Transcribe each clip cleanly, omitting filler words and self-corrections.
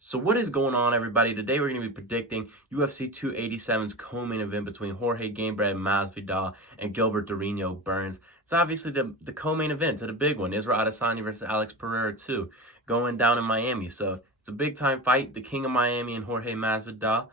So what is going on, everybody? Today we're going to be predicting UFC 287's co-main event between Jorge Masvidal and Gilbert Burns. It's obviously the co-main event to the big one, Israel Adesanya versus Alex Pereira 2, going down in Miami. So it's a big-time fight, the King of Miami and Jorge Masvidal.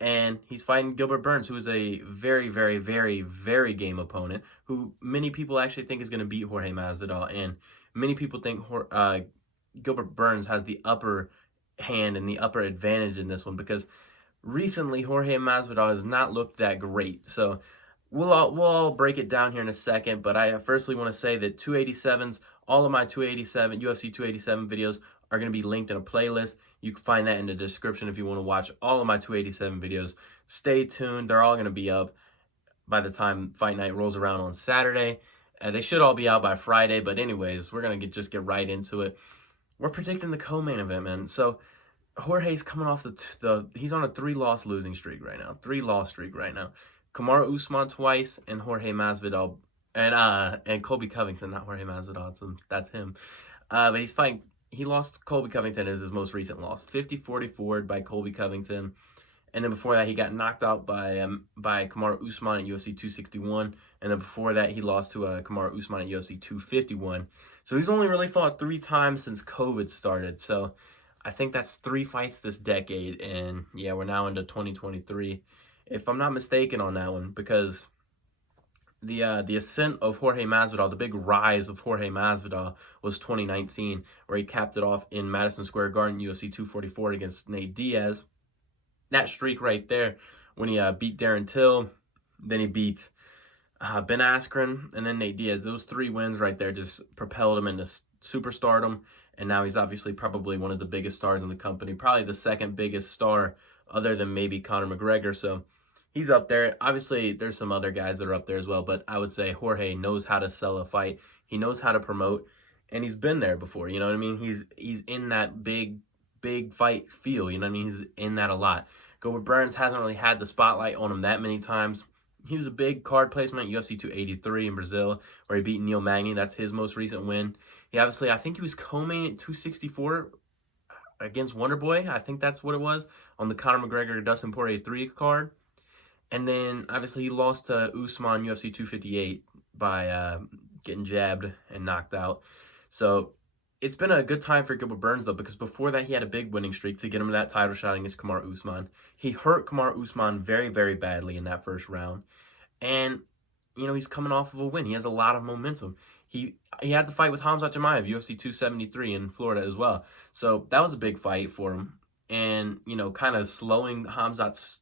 And he's fighting Gilbert Burns, who is a very, very, very, very game opponent, who many people actually think is going to beat Jorge Masvidal. And many people think Gilbert Burns has the upper hand and the upper advantage in this one because recently Jorge Masvidal has not looked that great. So we'll all break it down here in a second, but I firstly want to say that 287s, all of my 287 UFC 287 videos are going to be linked in a playlist. You can find that in the description if you want to watch all of my 287 videos. Stay tuned. They're all going to be up by the time Fight Night rolls around on Saturday. They should all be out by Friday, but anyways, we're going to just get right into it. We're predicting the co-main event, man. So Jorge's coming off he's on a 3-loss losing streak right now. 3-loss streak right now. Kamaru Usman twice and Jorge Masvidal and Colby Covington, not Jorge Masvidal. That's him. But he lost Colby Covington as his most recent loss. 50-44 by Colby Covington. And then before that, he got knocked out by Kamaru Usman at UFC 261. And then before that, he lost to Kamaru Usman at UFC 251. So he's only really fought 3 times since COVID started. So I think that's 3 fights this decade. And yeah, we're now into 2023, if I'm not mistaken on that one, because the ascent of Jorge Masvidal, the big rise of Jorge Masvidal was 2019, where he capped it off in Madison Square Garden, UFC 244 against Nate Diaz. That streak right there, when he beat Darren Till, then he beat Ben Askren, and then Nate Diaz. Those 3 wins right there just propelled him into superstardom, and now he's obviously probably one of the biggest stars in the company, probably the second biggest star other than maybe Conor McGregor. So he's up there. Obviously, there's some other guys that are up there as well, but I would say Jorge knows how to sell a fight. He knows how to promote, and he's been there before. You know what I mean? He's in that big fight feel. You know what I mean? He's in that a lot. Gilbert Burns hasn't really had the spotlight on him that many times. He was a big card placement at UFC 283 in Brazil, where he beat Neil Magny. That's his most recent win. He obviously, I think he was co-main at 264 against Wonderboy. I think that's what it was, on the Conor McGregor Dustin Poirier 3 card. And then, obviously, he lost to Usman UFC 258 by getting jabbed and knocked out. So it's been a good time for Gilbert Burns, though, because before that, he had a big winning streak to get him that title shot against Kamaru Usman. He hurt Kamaru Usman very, very badly in that first round. And, you know, he's coming off of a win. He has a lot of momentum. He had the fight with Khamzat Chimaev, UFC 273 in Florida as well. So that was a big fight for him. And, you know, kind of slowing Khamzat's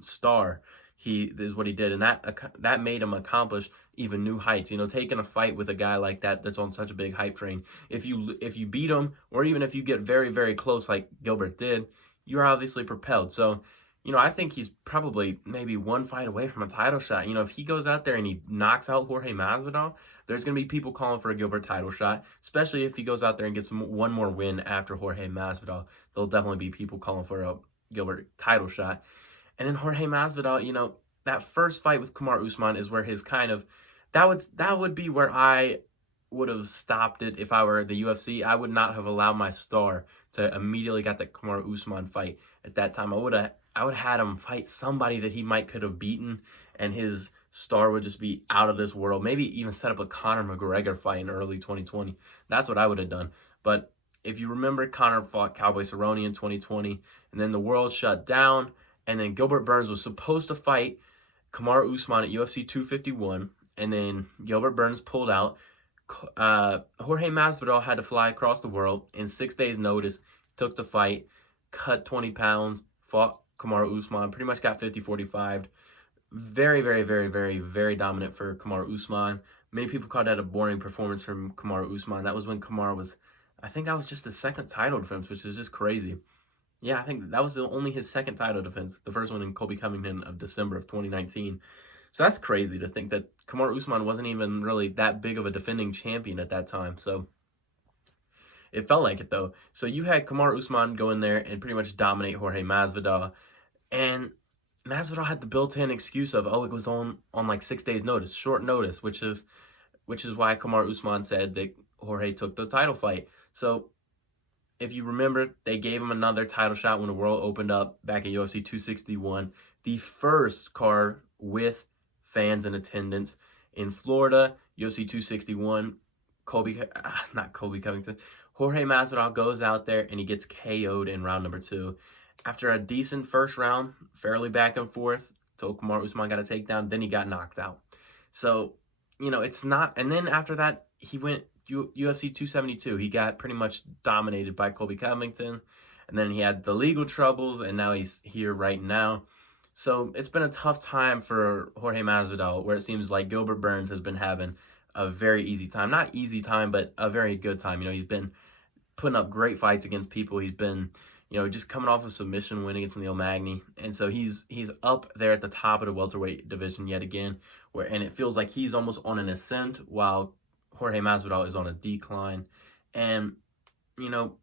star, he is what he did, and that made him accomplish even new heights. You know, taking a fight with a guy like that's on such a big hype train. If you beat him, or even if you get very, very close like Gilbert did, you're obviously propelled. So, you know, I think he's probably maybe 1 fight away from a title shot. You know, if he goes out there and he knocks out Jorge Masvidal, there's going to be people calling for a Gilbert title shot, especially if he goes out there and gets 1 more win after Jorge Masvidal. There'll definitely be people calling for a Gilbert title shot. And then Jorge Masvidal, you know, that first fight with Kamaru Usman is where his kind of, that would be where I would have stopped it if I were the UFC. I would not have allowed my star to immediately get the Kamaru Usman fight at that time. I would have had him fight somebody that he could have beaten, and his star would just be out of this world. Maybe even set up a Conor McGregor fight in early 2020. That's what I would have done. But if you remember, Conor fought Cowboy Cerrone in 2020, and then the world shut down. And then Gilbert Burns was supposed to fight Kamaru Usman at UFC 251, and then Gilbert Burns pulled out. Jorge Masvidal had to fly across the world in 6 days' notice, took the fight, cut 20 pounds, fought Kamaru Usman, pretty much got 50-45. Very, very, very, very, very dominant for Kamaru Usman. Many people called that a boring performance from Kamaru Usman. That was when Kamaru was, I think that was just the 2nd title defense, which is just crazy. Yeah, I think that was only his 2nd title defense. The first one in Colby Covington of December of 2019. So that's crazy to think that Kamaru Usman wasn't even really that big of a defending champion at that time. So it felt like it, though. So you had Kamaru Usman go in there and pretty much dominate Jorge Masvidal. And Masvidal had the built-in excuse of, oh, it was on like 6 days' notice, short notice, which is why Kamaru Usman said that Jorge took the title fight. So if you remember, they gave him another title shot when the world opened up back at UFC 261, the first card with fans in attendance in Florida, UFC 261. Not Colby Covington. Jorge Masvidal goes out there and he gets KO'd in round number 2. After a decent first round, fairly back and forth, till Kamaru Usman got a takedown, then he got knocked out. So, it's not. And then after that, he went UFC 272. He got pretty much dominated by Colby Covington. And then he had the legal troubles, and now he's here right now. So it's been a tough time for Jorge Masvidal, where it seems like Gilbert Burns has been having a very easy time. Not easy time, but a very good time. He's been putting up great fights against people. He's been, just coming off a submission win against Neil Magny. And so he's up there at the top of the welterweight division yet again, and it feels like he's almost on an ascent while Jorge Masvidal is on a decline. And,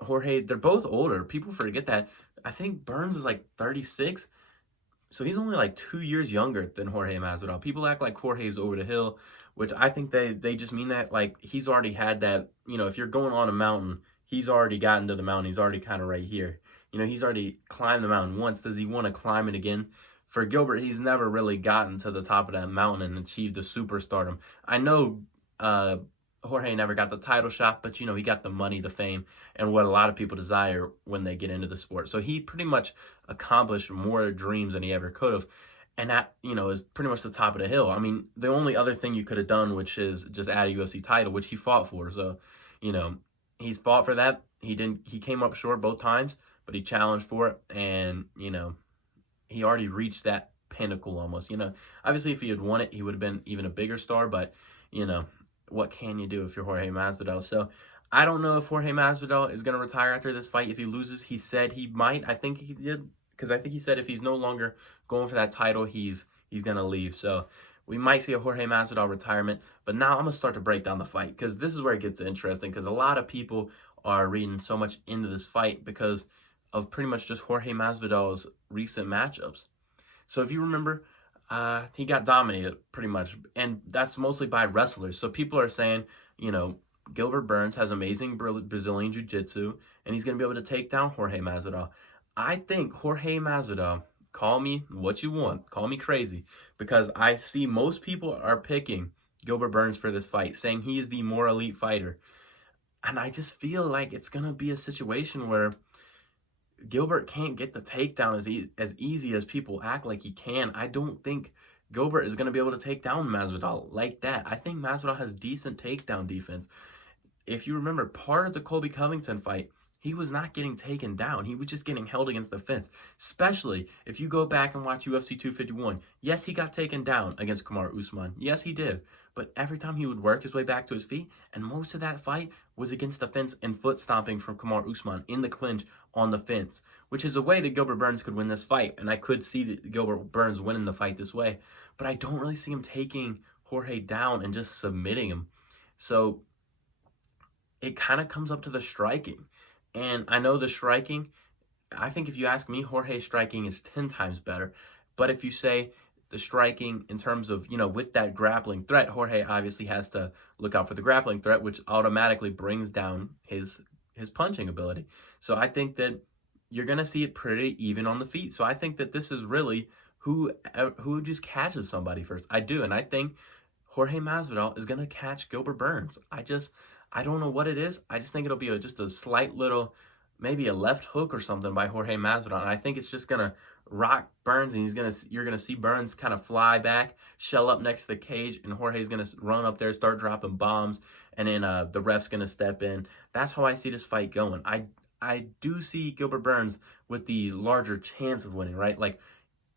Jorge, they're both older. People forget that. I think Burns is like 36. So he's only like 2 years younger than Jorge Masvidal. People act like Jorge's over the hill, which I think they just mean that. Like, he's already had that, if you're going on a mountain, he's already gotten to the mountain. He's already kind of right here. He's already climbed the mountain once. Does he want to climb it again? For Gilbert, he's never really gotten to the top of that mountain and achieved the superstardom. I know Jorge never got the title shot, but, he got the money, the fame, and what a lot of people desire when they get into the sport. So he pretty much accomplished more dreams than he ever could have. And that, is pretty much the top of the hill. I mean, the only other thing you could have done, which is just add a UFC title, which he fought for. So, he's fought for that. He came up short both times, but he challenged for it. And, he already reached that pinnacle almost. Obviously if he had won it, he would have been even a bigger star, but, what can you do if you're Jorge Masvidal? So I don't know if Jorge Masvidal is going to retire after this fight. If he loses, he said he might. I think he did, because I think he said if he's no longer going for that title, he's going to leave. So we might see a Jorge Masvidal retirement. But now I'm going to start to break down the fight, because this is where it gets interesting, because a lot of people are reading so much into this fight because of pretty much just Jorge Masvidal's recent matchups. So if you remember, he got dominated pretty much, and that's mostly by wrestlers. So people are saying, Gilbert Burns has amazing Brazilian jiu-jitsu, and he's going to be able to take down Jorge Masvidal. I think Jorge Masvidal, call me what you want, call me crazy, because I see most people are picking Gilbert Burns for this fight, saying he is the more elite fighter. And I just feel like it's going to be a situation where Gilbert can't get the takedown as easy as people act like he can. I don't think Gilbert is going to be able to take down Masvidal like that. I think Masvidal has decent takedown defense. If you remember, part of the Colby Covington fight, he was not getting taken down. He was just getting held against the fence. Especially if you go back and watch UFC 251. Yes, he got taken down against Kamaru Usman. Yes, he did. But every time he would work his way back to his feet, and most of that fight was against the fence and foot stomping from Kamaru Usman in the clinch on the fence, which is a way that Gilbert Burns could win this fight. And I could see Gilbert Burns winning the fight this way. But I don't really see him taking Jorge down and just submitting him. So it kind of comes up to the striking. And I know the striking, I think if you ask me, Jorge's striking is 10 times better. But if you say the striking in terms of, with that grappling threat, Jorge obviously has to look out for the grappling threat, which automatically brings down his punching ability. So I think that you're going to see it pretty even on the feet. So I think that this is really who just catches somebody first. I do, and I think Jorge Masvidal is going to catch Gilbert Burns. I don't know what it is. I just think it'll be just a slight little, maybe a left hook or something by Jorge Masvidal. And I think it's just going to rock Burns, and you're going to see Burns kind of fly back, shell up next to the cage, and Jorge's going to run up there, start dropping bombs, and then the ref's going to step in. That's how I see this fight going. I do see Gilbert Burns with the larger chance of winning, right? Like,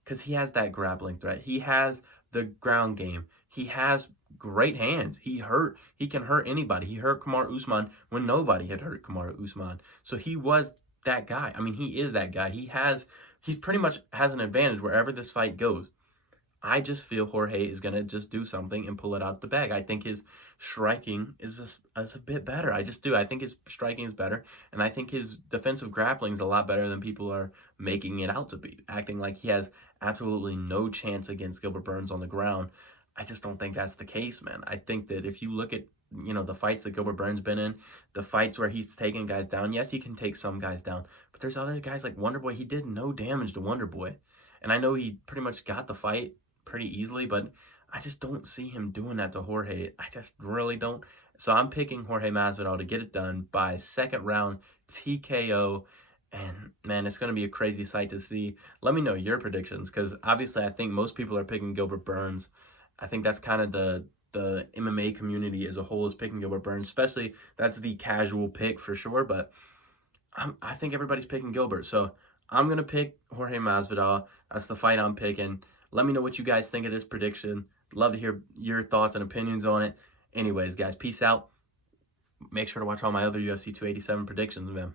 because he has that grappling threat. He has the ground game. He has great hands. He can hurt anybody. He hurt Kamaru Usman when nobody had hurt Kamaru Usman. So he was that guy. I mean, he is that guy. He pretty much has an advantage wherever this fight goes. I just feel Jorge is going to just do something and pull it out the bag. I think his striking is a bit better. I just do. I think his striking is better, and I think his defensive grappling is a lot better than people are making it out to be, acting like he has absolutely no chance against Gilbert Burns on the ground. I just don't think that's the case, man. I think that if you look at the fights that Gilbert Burns been in, the fights where he's taking guys down. Yes, he can take some guys down, but there's other guys like Wonderboy. He did no damage to Wonderboy, and I know he pretty much got the fight pretty easily, but I just don't see him doing that to Jorge. I just really don't. So I'm picking Jorge Masvidal to get it done by second round TKO. And man, it's going to be a crazy sight to see. Let me know your predictions, because obviously I think most people are picking Gilbert Burns. I think that's kind of the MMA community as a whole is picking Gilbert Burns, especially that's the casual pick for sure. But I think everybody's picking Gilbert. So I'm going to pick Jorge Masvidal. That's the fight I'm picking. Let me know what you guys think of this prediction. Love to hear your thoughts and opinions on it. Anyways, guys, peace out. Make sure to watch all my other UFC 287 predictions, man.